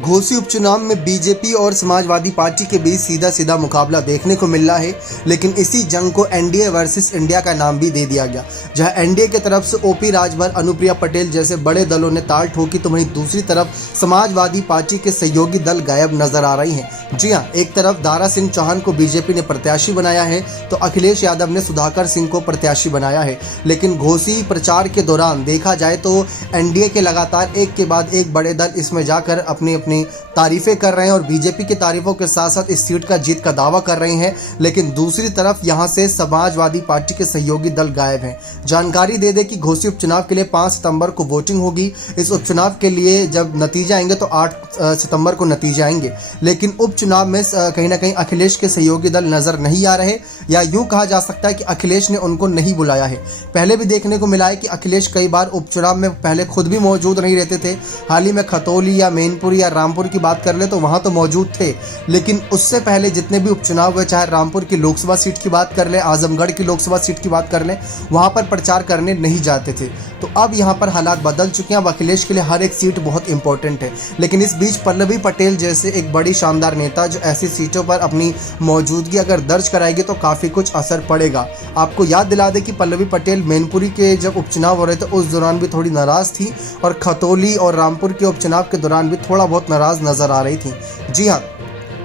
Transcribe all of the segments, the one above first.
घोसी उपचुनाव में बीजेपी और समाजवादी पार्टी के बीच सीधा सीधा मुकाबला देखने को मिल रहा है, लेकिन इसी जंग को एनडीए वर्सेस इंडिया का नाम भी दे दिया गया। जहां एनडीए की तरफ से ओपी राजभर, अनुप्रिया पटेल जैसे बड़े दलों ने ताल ठोकी, तो वहीं दूसरी तरफ समाजवादी पार्टी के सहयोगी दल गायब नजर आ रही हैं। जी हां, एक तरफ दारा सिंह चौहान को बीजेपी ने प्रत्याशी बनाया है, तो अखिलेश यादव ने सुधाकर सिंह को प्रत्याशी बनाया है। लेकिन घोसी प्रचार के दौरान देखा जाए तो एनडीए के लगातार एक के बाद एक बड़े दल इसमें जाकर अपनी तारीफें कर रहे हैं और बीजेपी की तारीफों के साथ साथ इस सीट का जीत का दावा कर रहे हैं। लेकिन दूसरी तरफ यहां से समाजवादी पार्टी के सहयोगी दल गायब हैं। जानकारी दे दें कि घोसी उपचुनाव के लिए 5 सितंबर को वोटिंग होगी। इस उपचुनाव के लिए जब नतीजे आएंगे तो 8 सितंबर को नतीजे आएंगे। लेकिन उपचुनाव में कहीं ना कहीं अखिलेश के सहयोगी दल नजर नहीं आ रहे, या यूं कहा जा सकता है कि अखिलेश ने उनको नहीं बुलाया है। पहले भी देखने को मिला है कि अखिलेश कई बार उपचुनाव में पहले खुद भी मौजूद नहीं रहते थे। हाल ही में खतौली या मैनपुर या रामपुर की बात कर ले तो वहां तो मौजूद थे, लेकिन उससे पहले जितने भी उपचुनाव हुए, चाहे रामपुर की लोकसभा सीट की बात कर ले, आजमगढ़ की लोकसभा सीट की बात कर ले, वहां पर प्रचार करने नहीं जाते थे। तो अब यहां पर हालात बदल चुके हैं। अब अखिलेश के लिए हर एक सीट बहुत इंपॉर्टेंट है। लेकिन इस बीच पल्लवी पटेल जैसे एक बड़ी शानदार नेता जो ऐसी सीटों पर अपनी मौजूदगी अगर दर्ज कराएगी तो काफ़ी कुछ असर पड़ेगा। आपको याद दिला दें कि पल्लवी पटेल मैनपुरी के जब उपचुनाव हो रहे थे उस दौरान भी थोड़ी नाराज़ थी, और खतौली और रामपुर के उपचुनाव के दौरान भी थोड़ा बहुत नाराज़ नजर आ रही थी। जी हाँ,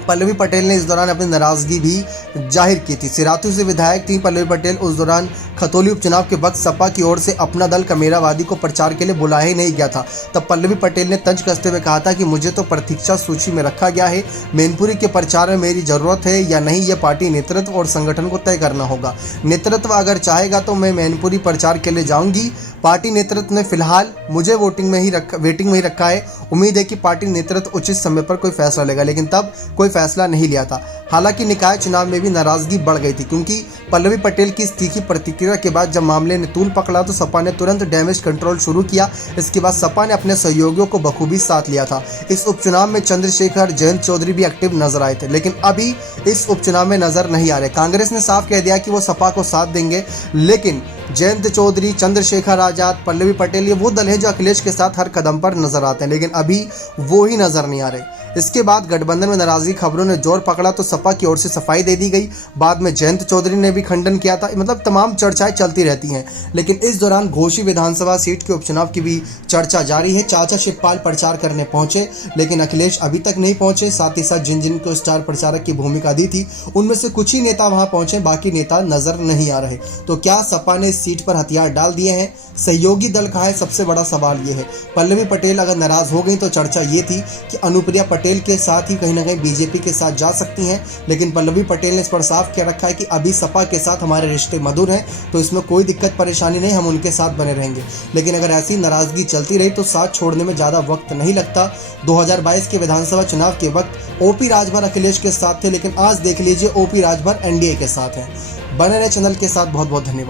पल्लवी पटेल ने इस दौरान अपनी नाराज़गी भी जाहिर की थी। सिराथू से विधायक थी पल्लवी पटेल। उस दौरान खतौली उपचुनाव के वक्त सपा की ओर से अपना दल कमेरावादी को प्रचार के लिए बुलाया ही नहीं गया था। तब पल्लवी पटेल ने तंज कसते हुए कहा था कि मुझे तो प्रतीक्षा सूची में रखा गया है, मैनपुरी के प्रचार में मेरी ज़रूरत है या नहीं, यह पार्टी नेतृत्व और संगठन को तय करना होगा। नेतृत्व अगर चाहेगा तो मैं मैनपुरी प्रचार के लिए जाऊँगी। पार्टी नेतृत्व ने फिलहाल मुझे वेटिंग में ही रखा है। उम्मीद है कि पार्टी नेतृत्व उचित समय पर कोई फैसला लेगा, लेकिन तब कोई फैसला नहीं लिया था। हालांकि निकाय चुनाव में भी नाराजगी बढ़ गई थी, क्योंकि पल्लवी पटेल की इस तीखी प्रतिक्रिया के बाद जब मामले ने तूल पकड़ा तो सपा ने तुरंत डैमेज कंट्रोल शुरू किया। इसके बाद सपा ने अपने सहयोगियों को बखूबी साथ लिया था। इस उपचुनाव में चंद्रशेखर, जयंत चौधरी भी एक्टिव नजर आए थे, लेकिन अभी इस उपचुनाव में नजर नहीं आ रहे। कांग्रेस ने साफ कह दिया कि वो सपा को साथ देंगे, लेकिन जयंत चौधरी, चंद्रशेखर आजाद, पल्लवी पटेल, ये वो दल है जो अखिलेश के साथ हर कदम पर नजर आते हैं, लेकिन अभी वो ही नजर नहीं आ रहे। इसके बाद गठबंधन में नाराजगी खबरों ने जोर पकड़ा तो सपा की ओर से सफाई दे दी गई। बाद में जयंत चौधरी ने भी खंडन किया था। मतलब तमाम चर्चाएं चलती रहती हैं, लेकिन इस दौरान घोसी विधानसभा सीट के उपचुनाव की भी चर्चा जारी है। चाचा शिवपाल प्रचार करने पहुंचे, लेकिन अखिलेश अभी तक नहीं पहुंचे। साथ ही साथ जिन को स्टार प्रचारक की भूमिका दी थी उनमें से कुछ ही नेता वहां पहुंचे, बाकी नेता नजर नहीं आ रहे। तो क्या सपा ने इस सीट पर हथियार डाल दिए हैं? सहयोगी दल कहाँ है? सबसे बड़ा सवाल ये है। पल्लवी पटेल अगर नाराज हो गई तो चर्चा ये थी कि अनुप्रिया पटेल के साथ ही कहीं ना कहीं बीजेपी के साथ जा सकती हैं, लेकिन पल्लवी पटेल ने इस पर साफ कह रखा है कि अभी सपा के साथ हमारे रिश्ते मधुर हैं, तो इसमें कोई दिक्कत परेशानी नहीं, हम उनके साथ बने रहेंगे। लेकिन अगर ऐसी नाराजगी चलती रही तो साथ छोड़ने में ज़्यादा वक्त नहीं लगता। 2022 के विधानसभा चुनाव के वक्त ओपी राजभर अखिलेश के साथ थे, लेकिन आज देख लीजिए ओपी राजभर एनडीए के साथ हैं। बने रहे चैनल के साथ। बहुत बहुत धन्यवाद।